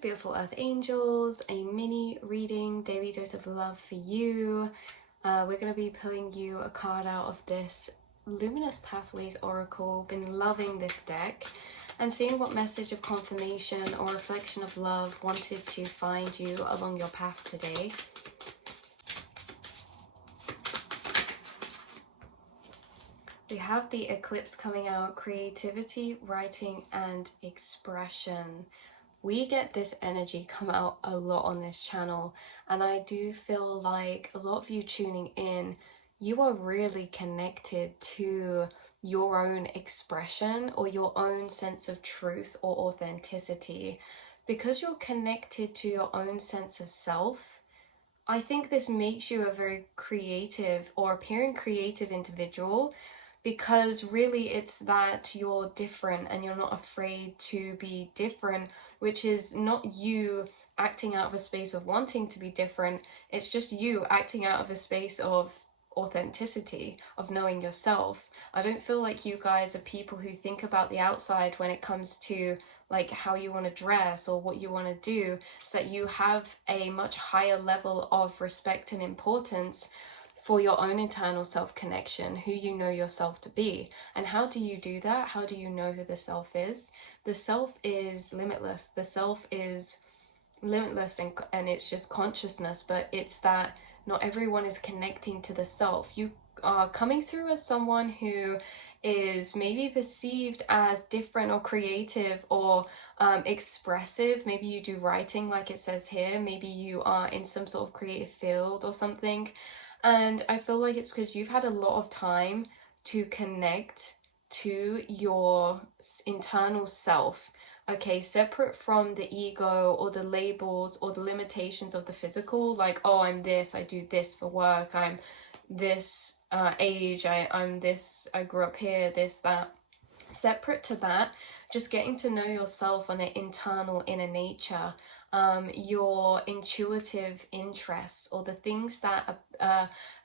beautiful earth angels, a mini reading, daily dose of love for you. We're going to be pulling you a card out of this Luminous Pathways Oracle. Been loving this deck and seeing what message of confirmation or reflection of love wanted to find you along your path today. We have the eclipse coming out, creativity, writing, and expression. We get this energy come out a lot on this channel, and I do feel like a lot of you tuning in, you are really connected to your own expression or your own sense of truth or authenticity. Because you're connected to your own sense of self, I think this makes you a very creative or appearing creative individual, because really it's that you're different and you're not afraid to be different, which is not you acting out of a space of wanting to be different. It's just you acting out of a space of authenticity, of knowing yourself. I don't feel like you guys are people who think about the outside when it comes to like how you want to dress or what you want to do, so that you have a much higher level of respect and importance for your own internal self-connection, who you know yourself to be. And how do you do that? How do you know who the self is? The self is limitless. The self is limitless and it's just consciousness, but it's that not everyone is connecting to the self. You are coming through as someone who is maybe perceived as different or creative or expressive. Maybe you do writing like it says here. Maybe you are in some sort of creative field or something. And I feel like it's because you've had a lot of time to connect to your internal self, okay, separate from the ego or the labels or the limitations of the physical, like, oh, I'm this, I do this for work, I'm this age, I'm this, I grew up here, this, that. Separate to that, just getting to know yourself on an internal inner nature, your intuitive interests, or the things that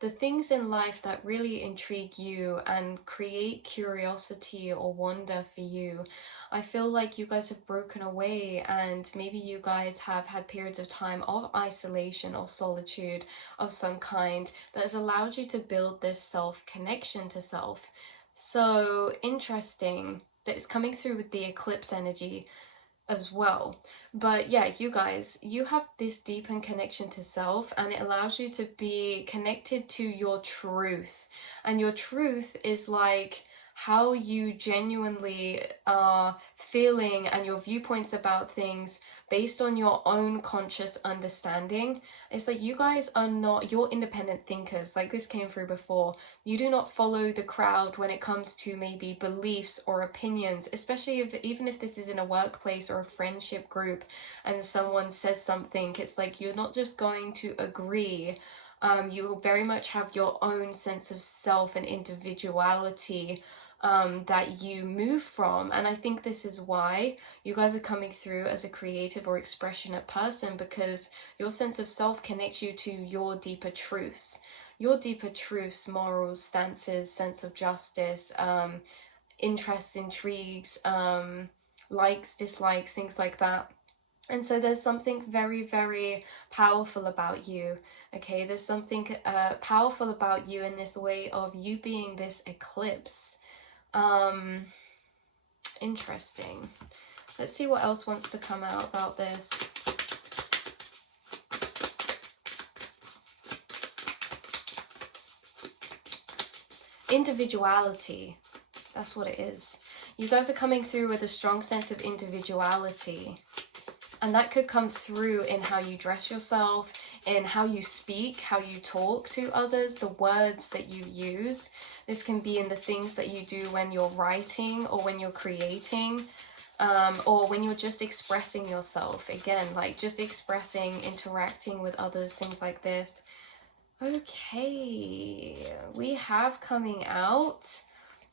the things in life that really intrigue you and create curiosity or wonder for you. I feel like you guys have broken away, and maybe you guys have had periods of time of isolation or solitude of some kind that has allowed you to build this self-connection to self. So interesting that it's coming through with the eclipse energy as well. But yeah, you guys, you have this deepened connection to self, and it allows you to be connected to your truth. And your truth is like how you genuinely are feeling and your viewpoints about things based on your own conscious understanding. It's like you guys are not, you're independent thinkers, like this came through before. You do not follow the crowd when it comes to maybe beliefs or opinions, especially even if this is in a workplace or a friendship group and someone says something. It's like you're not just going to agree. You very much have your own sense of self and individuality that you move from. And I think this is why you guys are coming through as a creative or expressionate person, because your sense of self connects you to your deeper truths. Your deeper truths, morals, stances, sense of justice, interests, intrigues, likes, dislikes, things like that. And so there's something very, very powerful about you, okay? There's something powerful about you in this way of you being this eclipse. Interesting. Let's see what else wants to come out about this. Individuality. That's what it is. You guys are coming through with a strong sense of individuality. And that could come through in how you dress yourself, in how you speak, how you talk to others, the words that you use. This can be in the things that you do when you're writing or when you're creating, or when you're just expressing yourself. Again, like just expressing, interacting with others, things like this. Okay, we have coming out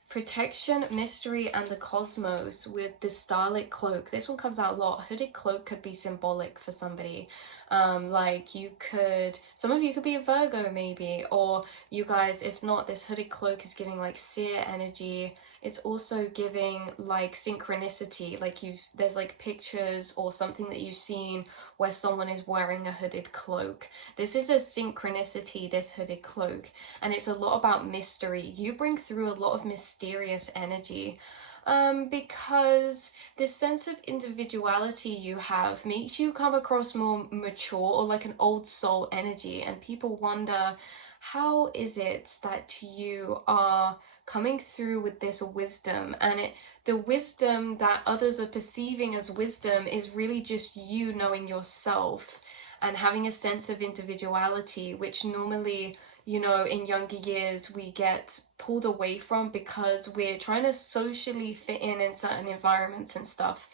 protection, mystery, and the cosmos with the starlit cloak. This one comes out a lot. Hooded cloak could be symbolic for somebody. Like you could, some of you could be a Virgo maybe, or you guys, if not, this hooded cloak is giving like seer energy. It's also giving like synchronicity, like there's like pictures or something that you've seen where someone is wearing a hooded cloak. This is a synchronicity, this hooded cloak, and it's a lot about mystery. You bring through a lot of mysterious energy. Because this sense of individuality you have makes you come across more mature, or like an old soul energy, and people wonder, how is it that you are coming through with this wisdom? And the wisdom that others are perceiving as wisdom is really just you knowing yourself and having a sense of individuality, which normally, you know, in younger years we get pulled away from because we're trying to socially fit in certain environments and stuff.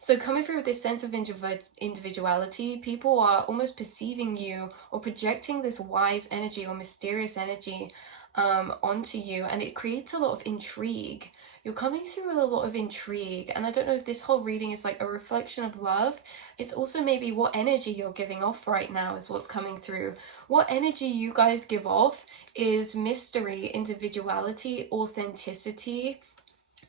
So coming through with this sense of individuality, people are almost perceiving you or projecting this wise energy or mysterious energy onto you, and it creates a lot of intrigue. You're coming through with a lot of intrigue, and I don't know if this whole reading is like a reflection of love. It's also maybe what energy you're giving off right now is what's coming through. What energy you guys give off is mystery, individuality, authenticity,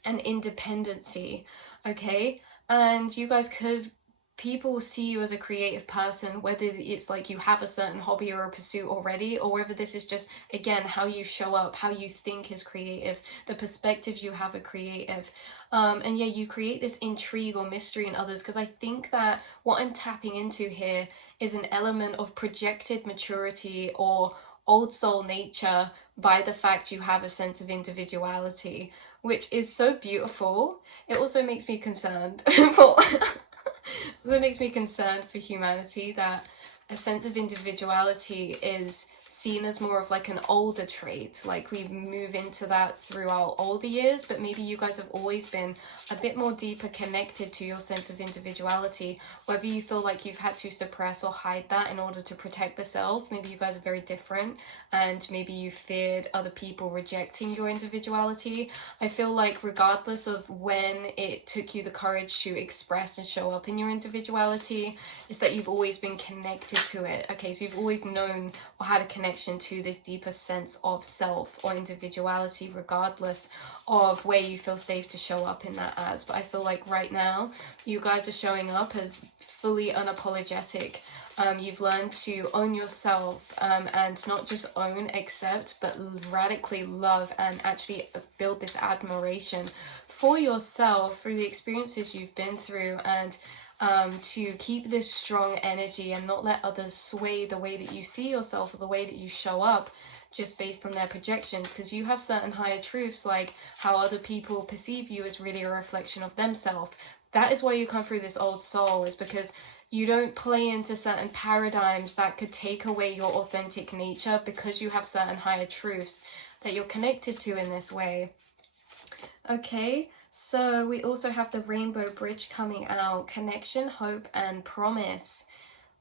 and independency. Okay, and you guys could, people see you as a creative person, whether it's like you have a certain hobby or a pursuit already, or whether this is just, again, how you show up, how you think is creative, the perspectives you have are creative. And yeah, you create this intrigue or mystery in others, because I think that what I'm tapping into here is an element of projected maturity or old soul nature by the fact you have a sense of individuality, which is so beautiful. It also makes me concerned also makes me concerned for humanity, that a sense of individuality is seen as more of like an older trait, like we move into that throughout older years, but maybe you guys have always been a bit more deeper connected to your sense of individuality, whether you feel like you've had to suppress or hide that in order to protect the self. Maybe you guys are very different, and maybe you feared other people rejecting your individuality. I feel like regardless of when it took you the courage to express and show up in your individuality, is that you've always been connected to it. Okay, so you've always known or had a connection to this deeper sense of self or individuality, regardless of where you feel safe to show up in that as. But I feel like right now you guys are showing up as fully unapologetic. You've learned to own yourself, and not just own, accept, but radically love and actually build this admiration for yourself through the experiences you've been through, and to keep this strong energy and not let others sway the way that you see yourself or the way that you show up just based on their projections, because you have certain higher truths, like how other people perceive you is really a reflection of themselves. That is why you come through this old soul, is because you don't play into certain paradigms that could take away your authentic nature, because you have certain higher truths that you're connected to in this way. Okay, so we also have the rainbow bridge coming out, connection, hope, and promise.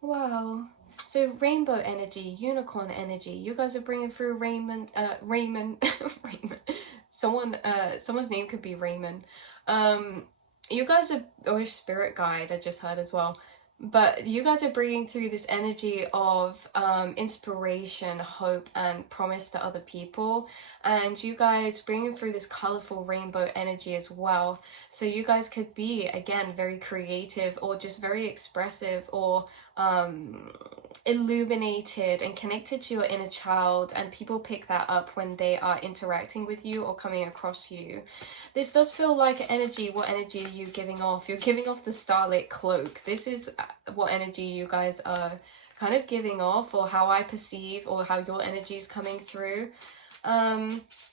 Wow. So rainbow energy, unicorn energy. You guys are bringing through Raymond. Raymond. Someone's name could be Raymond. You guys are, or spirit guide, I just heard as well. But you guys are bringing through this energy of inspiration, hope, and promise to other people. And you guys bringing through this colorful rainbow energy as well. So you guys could be, again, very creative, or just very expressive, or illuminated and connected to your inner child, and people pick that up when they are interacting with you or coming across you. This does feel like energy. What energy are you giving off? You're giving off the starlit cloak. This is what energy you guys are kind of giving off, or how I perceive, or how your energy is coming through.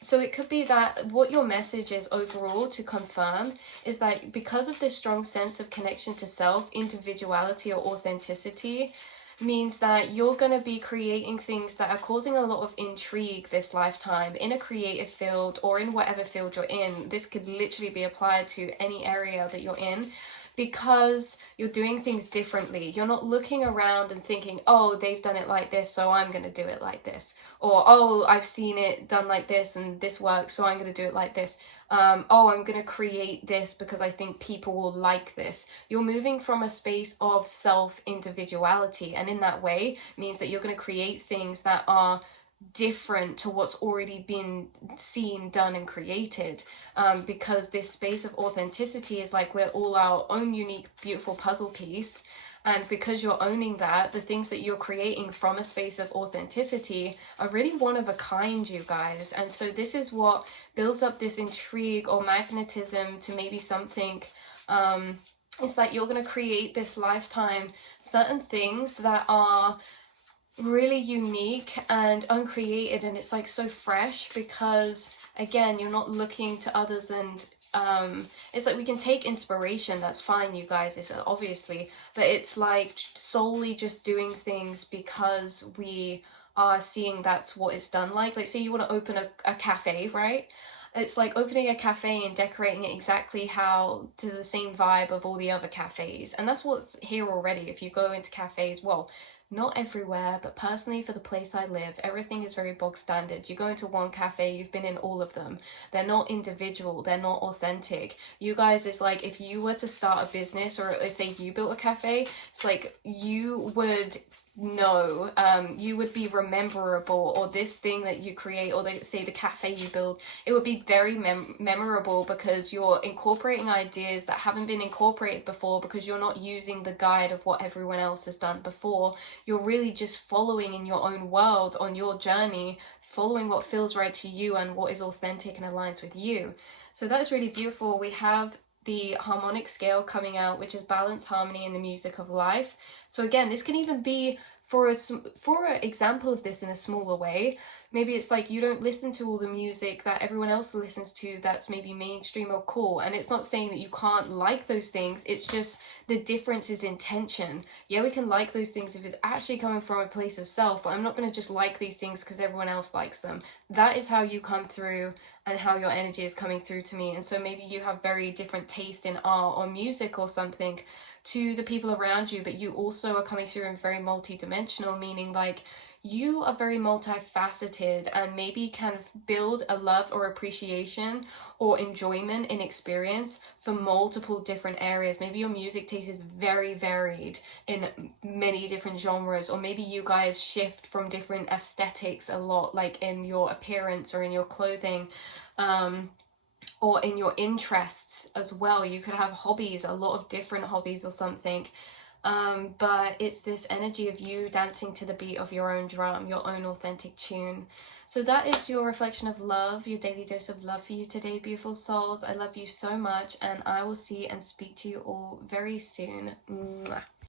So it could be that what your message is overall, to confirm, is that because of this strong sense of connection to self, individuality, or authenticity, means that you're going to be creating things that are causing a lot of intrigue this lifetime in a creative field, or in whatever field you're in. This could literally be applied to any area that you're in, because you're doing things differently. You're not looking around and thinking, oh, they've done it like this, so I'm going to do it like this. Or, oh, I've seen it done like this and this works, so I'm going to do it like this. Oh, I'm going to create this because I think people will like this. You're moving from a space of self-individuality, and in that way means that you're going to create things that are different to what's already been seen, done, and created, because this space of authenticity is like we're all our own unique, beautiful puzzle piece. And because you're owning that, the things that you're creating from a space of authenticity are really one of a kind, you guys. And so this is what builds up this intrigue or magnetism to maybe something. It's like you're going to create this lifetime certain things that are really unique and uncreated, and it's like so fresh because again you're not looking to others, and it's like we can take inspiration, that's fine, you guys, it's obviously, but it's like solely just doing things because we are seeing that's what it's done. Like say you want to open a cafe, right? It's like opening a cafe and decorating it exactly how to the same vibe of all the other cafes, and that's what's here already. If you go into cafes, well, not everywhere, but personally for the place I live, everything is very bog standard. You go into one cafe, you've been in all of them. They're not individual, they're not authentic. You guys, it's like if you were to start a business, or say you built a cafe, it's like you would know, you would be rememberable, or this thing that you create, or say the cafe you build, it would be very memorable because you're incorporating ideas that haven't been incorporated before, because you're not using the guide of what everyone else has done before. You're really just following in your own world on your journey, following what feels right to you and what is authentic and aligns with you. So that is really beautiful. We have the harmonic scale coming out, which is balance, harmony, and the music of life. So again, this can even be for an example of this in a smaller way. Maybe it's like you don't listen to all the music that everyone else listens to that's maybe mainstream or cool, and it's not saying that you can't like those things, it's just the difference is intention. Yeah, we can like those things if it's actually coming from a place of self, but I'm not going to just like these things because everyone else likes them. That is how you come through and how your energy is coming through to me. And so maybe you have very different taste in art or music or something to the people around you, but you also are coming through in very multi-dimensional, meaning like you are very multifaceted and maybe kind of build a love or appreciation or enjoyment in experience for multiple different areas. Maybe your music taste is very varied in many different genres, or maybe you guys shift from different aesthetics a lot, like in your appearance or in your clothing, or in your interests as well. You could have hobbies, a lot of different hobbies or something. But it's this energy of you dancing to the beat of your own drum, your own authentic tune. So that is your reflection of love, your daily dose of love for you today, beautiful souls. I love you so much, and I will see and speak to you all very soon. Mwah.